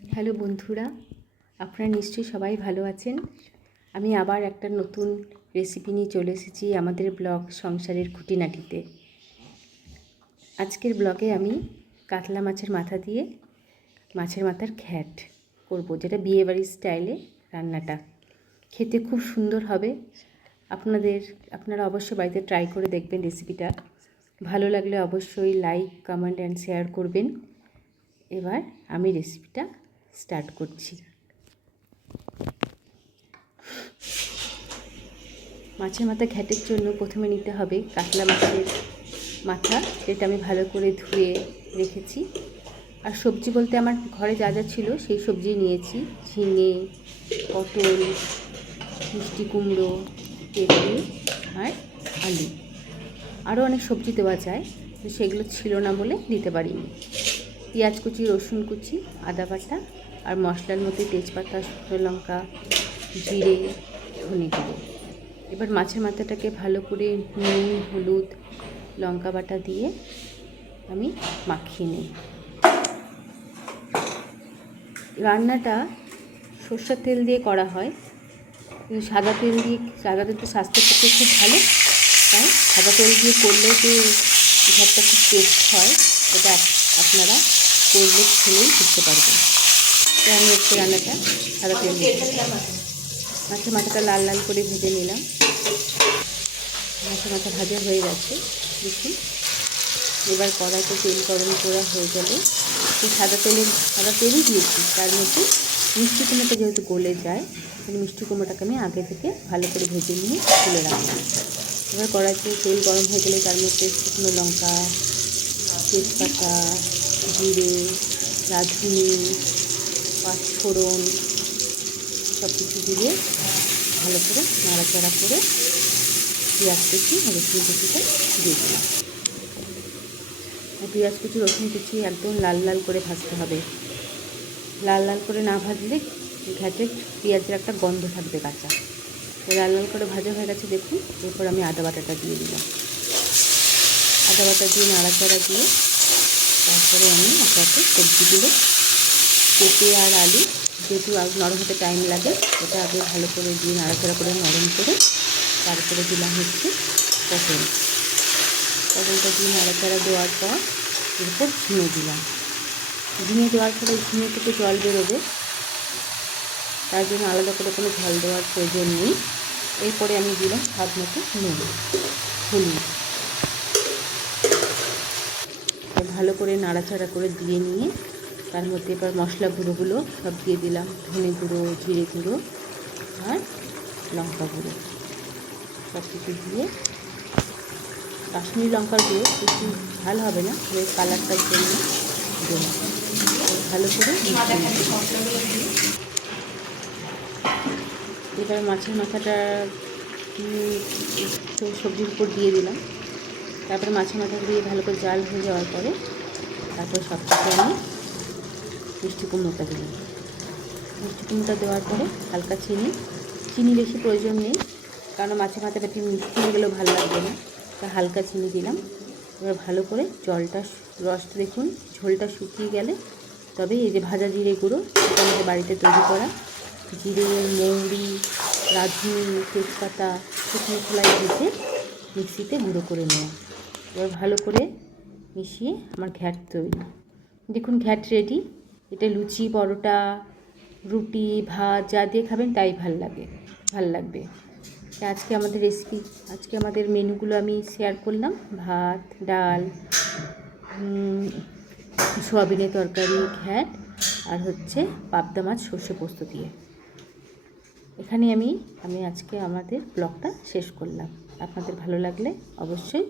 Hello বন্ধুরা, আপনারা নিশ্চয়ই সবাই ভালো আছেন। আমি আবার একটা নতুন রেসিপি নিয়ে চলে এসেছি আমাদের ব্লগ সংসারের খুঁটিনাটিতে। আজকের ব্লগে আমি কাতলা মাছের মাথা দিয়ে মাছের মাথার ঘ্যাট করব, যেটা বিয়েবাড়ির স্টাইলে রান্নাটা। খেতে খুব সুন্দর হবে। আপনারা অবশ্যই বাড়িতে ট্রাই করে দেখবেন রেসিপিটা। ভালো লাগলে অবশ্যই লাইক, কমেন্ট অ্যান্ড শেয়ার করবেন। এবার আমি রেসিপিটা স্টার্ট করছি। মাছের মাথা ঘ্যাটের জন্য প্রথমে নিতে হবে কাতলা মাছের মাথা, যেটা আমি ভালো করে ধুয়ে রেখেছি। আর সবজি বলতে আমার ঘরে যা যা ছিল সেই সবজি নিয়েছি: ঝিঙে, পটল, মিষ্টি কুমড়ো, পেঁপে আর আলু। আরও অনেক সবজি দেওয়া যায়, তো সেগুলো ছিল না বলে দিতে পারিনি। পেঁয়াজ কুচি, রসুন কুচি, আদা বাটা আর মশলার মধ্যে তেজপাতা, শুকনো লঙ্কা, জিরে, ধনে গুঁড়ো। এবার মাছের মাথাটাকে ভালো করে নুন, হলুদ, লঙ্কা বাটা দিয়ে আমি মাখিয়ে নিই। রান্নাটা সরষের তেল দিয়ে করা হয়, কিন্তু সাদা তেল তো স্বাস্থ্যের পক্ষে খুব ভালো, তাই সাদা তেল দিয়ে করলেও যে ঘরটা খুব টেস্ট হয়, সেটা আপনারা করলে খেলেই বুঝতে পারবেন। তো আমি একটু রান্নাটা সাদা তেল দিয়ে মাছের মাথাটা লাল লাল করে ভেজে নিলাম। মাছের মাথা ভাজা হয়ে গেছে দেখুন। এবার কড়াইতে তেল গরম করা হয়ে গেলে সেই সাদা তেলই দিয়েছি। তার মধ্যে মিষ্টি কুমড়োটা যেহেতু গলে যায়, মিষ্টি কুমড়োটাকে আমি আগে থেকে ভালো করে ভেজে নিয়ে তুলে রাখলাম। এবার কড়াইতে তেল গরম হয়ে গেলে তার মধ্যে শুকনো লঙ্কা, তেজপাতা, জিরে, রাঁধুনি, পাঁচফোড়ন সব কিছু দিয়ে ভালো করে নাড়াচাড়া করে পেঁয়াজ কুচি, রসুন কুচিটা দিয়ে দিলাম। পেঁয়াজ কুচি, রসুন কুচি একদম লাল লাল করে ভাজতে হবে। লাল লাল করে না ভাজলে ঘ্যাটে পেঁয়াজের একটা গন্ধ থাকবে কাঁচা। লাল লাল করে ভাজা হয়ে গেছে দেখুন। এরপর আমি আদা বাটাটা দিয়ে দিলাম। আদা বাটা দিয়ে নাড়াচাড়া দিয়ে তারপরে আমি আপনাকে সবজিগুলো, পেঁপে আর আলু, যেহেতু নরম হতে টাইম লাগে, ওটা আগে ভালো করে দিয়ে নাড়াচাড়া করে নরম করে তারপরে দিলাম হচ্ছে পটলটা দিয়ে নাড়াচাড়া দেওয়ার পর এরপর ঝিঙে দিলাম। ঝিঙে দেওয়ার পরে ঝিঙে থেকে জল বেরোবে, তার জন্য আলাদা করে কোনো জল দেওয়ার প্রয়োজন নেই। এরপরে আমি দিলাম স্বাদ মতো নুন, হলুদ। ভালো করে নাড়াচাড়া করে দিয়ে নিয়ে তার মধ্যে এবার মশলা গুঁড়োগুলো সব দিয়ে দিলাম। ধনে গুঁড়ো, জিরে গুঁড়ো আর লঙ্কা গুঁড়ো সব কিছু দিয়ে, কাশ্মীরি লঙ্কার গুঁড়ো বেশি ভালো হবে না, কালারটার জন্য দেবো। ভালো করে এবার মাছের মাথাটা সবজির উপর দিয়ে দিলাম। তারপরে মাছের মাথা দিয়ে ভালো করে জাল হয়ে যাওয়ার পরে তারপর সব কিছু আমি মিষ্টি কুমড়োটা দিলাম। মিষ্টি কুমড়োটা দেওয়ার পরে হালকা চিনি বেশি প্রয়োজন নেই, কারণ মাছের মাথাটা মিষ্টি হয়ে গেলেও ভালো লাগবে না, তাই হালকা চিনি দিলাম। এবার ভালো করে রসটা দেখুন, ঝোলটা শুকিয়ে গেলে তবে এই যে ভাজা জিরে গুঁড়ো, সেটা আমাদের বাড়িতে তৈরি করা জিরে, মৌরি, রাঁধুনি, তেজপাতা, শুকনো খোলায় ভেজে মিক্সিতে গুঁড়ো করে নেওয়া। এবার ভালো করে মিশিয়ে আমার ঘ্যাট তৈরি। দেখুন ঘ্যাট রেডি। এটা লুচি, পরোটা, রুটি, ভাত যা দিয়ে খাবেন তাই ভাল লাগবে। আজকে আমাদের মেনুগুলো আমি শেয়ার করলাম: ভাত, ডাল, সোয়াবিনের তরকারি, ঘ্যাট আর হচ্ছে পাবদা মাছ সর্ষে পোস্ত দিয়ে। এখানে আমি আজকে আমাদের ব্লগটা শেষ করলাম। আপনাদের ভালো লাগলে অবশ্যই